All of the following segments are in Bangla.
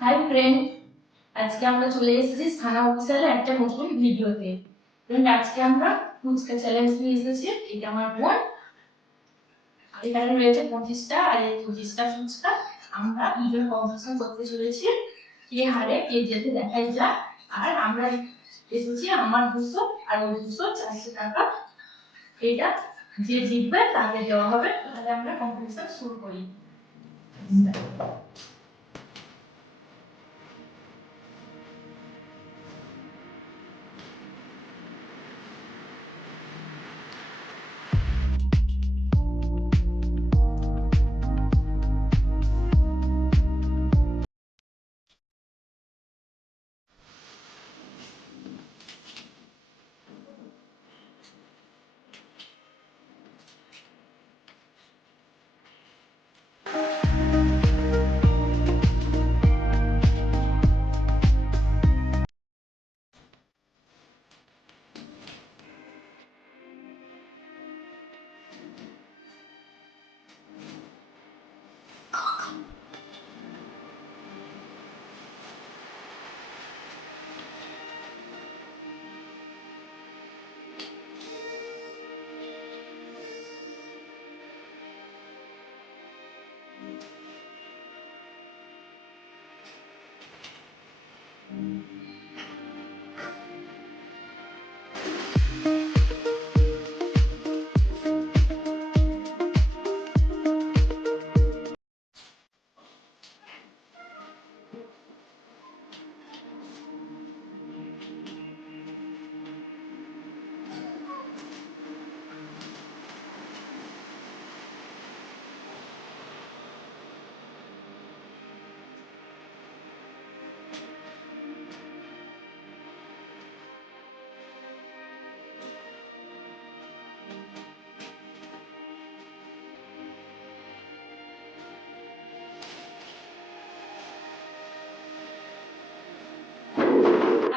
হাই ফ্রেন্ড, আজকে আমরা চলে এসেছি থানা অফিসারের একটা নতুন ভিডিওতে। ফ্রেন্ড, আজকে আমরা ফুচকা চ্যালেঞ্জ নিয়ে এসেছি। এটা আমার বোন, এখানে রয়েছে 25টা আর এই 25টা ফুচকা আমরা দুজন কম্পিটিশন করতে চলেছি। কে হারে কে জেতে দেখাই যাক। আর আমরা এসেছি আমার 200 আর ওর 200, 400 টাকা। এটা যে জিতবে তাকে দেওয়া হবে। তাহলে আমরা কম্পিটিশন শুরু করি।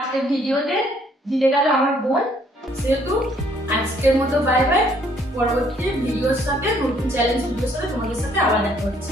আজকের ভিডিওতে জিতে গেল আমার বোন। সেহেতু আজকের মতো বাই বাই। পরবর্তী ভিডিওর সাথে, নতুন চ্যালেঞ্জ ভিডিওর সাথে তোমাদের সাথে আবার দেখা হচ্ছে।